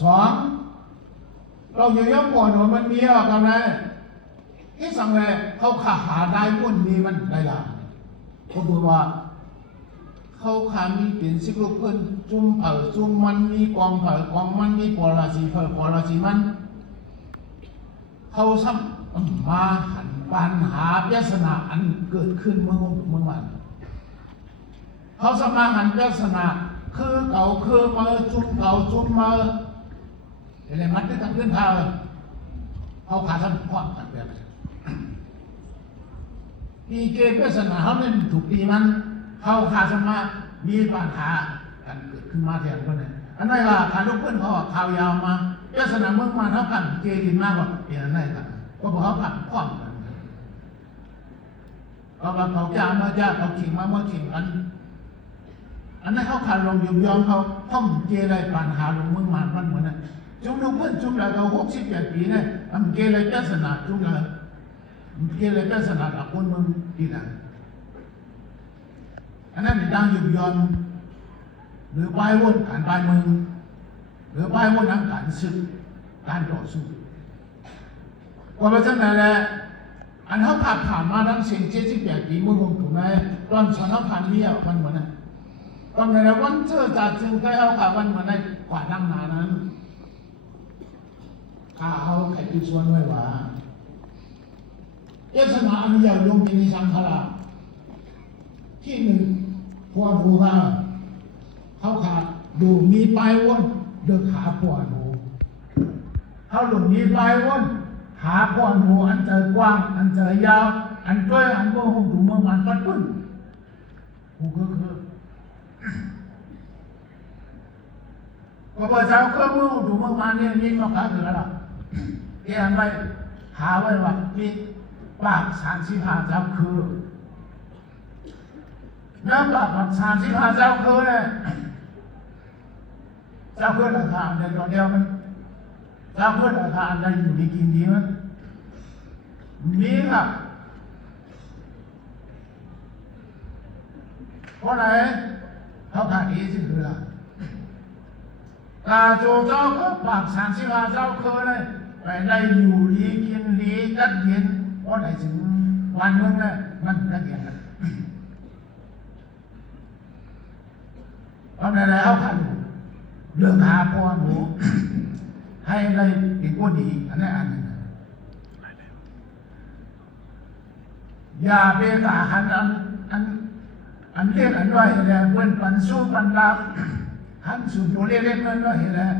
สองเราอยู่ย่อมก่อนว่ามันมีอะไรกันนะที่สั่งเลยเขาขาหาได้มุ่นมีมันได้ละเขาบอกว่าเขาขามีเป็นสิบลูกเพิ่นจุ่มจุ่มมันมีกองกองมันมีปอลาสีปอลาสีมันเขาซ้ำมาหันปัญหาปริศนาอันเกิดขึ้นเมื่อวันเขาสมาหันปริศนาคือเก่าคือมาจุ่มเก่าจุ่มมาอะไรมันได้ตั้งขึ้นเท้าเขาขาดทั้งความต่างแบบปีเกปริศนาเขาเนี่ยถูกปีมันเขาขาดสมามีปัญหากันเกิดขึ้นมาแทนคนนี้อันนั้นว่าการลุกขึ้นเขาข่าวยาวมาปริศนาเมื่อมาเท่ากันเกลินมากกว่าเปลี่ยนอะไรกันก็บอกเขาผัดความกันเขาจ้ามาจ้าเขาขิงมาเมื่อขิงกันอันนั้นเขาขาดลงยอมเขาท่อมเกอะไรปัญหาลงเมืองมันเหมือนนั้นจุ่มลูกเพื่อนจุ่มแล้วเขา68 ปีเนี่ยมันเกอะไรปริศนาจุ่มแล้วเกอะไรปริศนากับคนเมืองปีนั้นอันนั้นดังยอมหรือไปวนการไปเมืองหรือไปวนทางการศึกการต่อสู้ก็เพราะฉะนั้นแหละอันเขาผ่านมาทั้ง78 ปีเมื่อคงถูกไหมตอนสอนเขาผ่านเบี้ยมันเหมือนนั้นตอนนั้นวันเจอจ่าจึงใครเขาขาวันเหมือนในกว่านั่งนานนั้นข้าเขาใครที่ชวนไว้ว่าเยสนาอันยาวลงในสังขารที่หนึ่งพวกผู้ว่าเขาขาดดูมีปลายวนเดือขาพวกหนูเขาหลงมีปลายวนหาพวกหนูอันเจอกว้างอันเจอยาวอันด้วยอันก็หงถูเมื่อมันปัดปุ้นหูก็คือพอเจ้าเครื่องมือถูเมื่อมันเนี่ยมีมาขาดอะไรเกี่ยนไปหาไว้ว่ามีปาก35 เจ้าคือน้ำปาก35 เจ้าคือเนี่ยเจ้าคือราคาในตอนเดียวมันเจ้าคือราคาในอยู่ดีกินดีมั้ยมีครับเพราะไหนเขาขาดดีสิคือละกาโจเจ้าก็ปาก35 เจ้าคือเลยไปได้อยู่ดีกินดีจัดเย็นเพราะไหนถึงวันเมื่อเนี่ยมันจัดเย็นเพราะนั้นแล้วขันเรื่องหาพ่อหนูให้ได้เป็นคนดีอันนี้อันนึงอย่าไปกาหันอันเรียกอันด้วยเลยเพื่อนปันสู้ปันรับหันสู่ตัวเล็กๆนั่นด้วยเลย